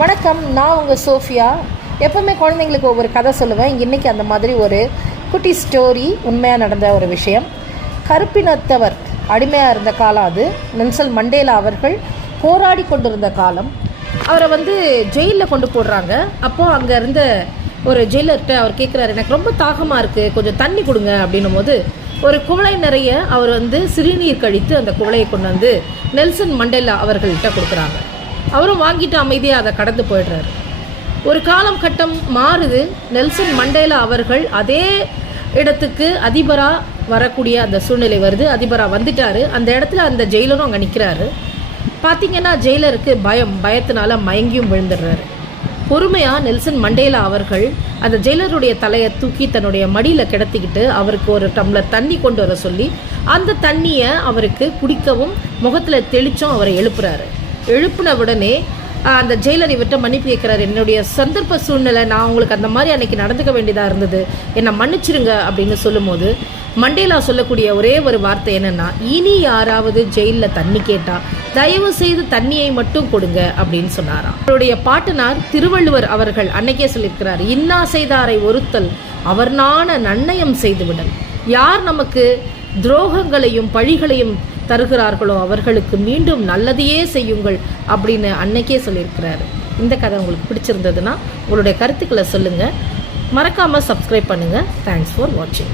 வணக்கம், நான் உங்கள் சோஃபியா. எப்போவுமே குழந்தைங்களுக்கு ஒவ்வொரு கதை சொல்லுவேன். இன்றைக்கி அந்த மாதிரி ஒரு குட்டி ஸ்டோரி, உண்மையாக நடந்த ஒரு விஷயம். கருப்பினத்தவர் அடிமையாக இருந்த காலம் அது. நெல்சன் மண்டேலா அவர்கள் போராடி கொண்டிருந்த காலம். அவரை ஜெயிலில் கொண்டு போடுறாங்க. அப்போது அங்கே இருந்த ஒரு ஜெயிலர்கிட்ட அவர் கேட்குறாரு, எனக்கு ரொம்ப தாகமாக இருக்குது, கொஞ்சம் தண்ணி கொடுங்க அப்படின்னும் போது ஒரு குவளை நிறைய அவர் சிறுநீர் கழித்து அந்த குவளையை கொண்டு வந்து நெல்சன் மண்டேலா அவர்கள்ட்ட கொடுக்குறாங்க. அவரும் வாங்கிட்டு அமைதியாக அதை கடந்து போயிடுறாரு. ஒரு காலம் கட்டம் மாறுது. நெல்சன் மண்டேலா அவர்கள் அதே இடத்துக்கு அதிபராக வரக்கூடிய அந்த சூழ்நிலை வருது. அதிபராக வந்துட்டார். அந்த இடத்துல அந்த ஜெயிலரும் அங்கே நிற்கிறாரு. பார்த்திங்கன்னா ஜெயிலருக்கு பயத்தினால மயங்கியும் விழுந்துடுறாரு. பொறுமையாக நெல்சன் மண்டேலா அவர்கள் அந்த ஜெயிலருடைய தலையை தூக்கி தன்னுடைய மடியில் கிடத்திக்கிட்டு அவருக்கு ஒரு டம்ளர் தண்ணி கொண்டு வர சொல்லி அந்த தண்ணியை அவருக்கு குடிக்கவும் முகத்தில் தெளிச்சும் அவரை எழுப்புறாரு. எழுப்பின உடனே அந்த ஜெயிலர் இவர்கிட்ட மன்னிப்பு கேட்குறாரு. என்னுடைய சந்தர்ப்ப சூழ்நிலை, நான் உங்களுக்கு அந்த மாதிரி அன்னைக்கு நடந்துக்க வேண்டியதாக இருந்தது, என்னை மன்னிச்சிருங்க அப்படின்னு சொல்லும்போது மண்டேலா சொல்லக்கூடிய ஒரே ஒரு வார்த்தை என்னென்னா, இனி யாராவது ஜெயிலில் தண்ணி கேட்டால் தயவு செய்து தண்ணியை மட்டும் கொடுங்க அப்படின்னு சொன்னாராம். அவருடைய பாட்டனார் திருவள்ளுவர் அவர்கள் அன்னைக்கே சொல்லியிருக்கிறார், இன்னா செய்தாரை ஒருத்தல் அவர் நாண நன்னயம் செய்துவிடல். யார் நமக்கு துரோகங்களையும் பழிகளையும் தருகிறார்களோ அவர்களுக்கு மீண்டும் நல்லதையே செய்யுங்கள் அப்படின்னு அன்னைக்கே சொல்லியிருக்கிறாரு. இந்த கதை உங்களுக்கு பிடிச்சிருந்ததுன்னா உங்களுடைய கருத்துக்களை சொல்லுங்கள். மறக்காமல் சப்ஸ்கிரைப் பண்ணுங்கள். தேங்க்ஸ் ஃபார் வாட்சிங்.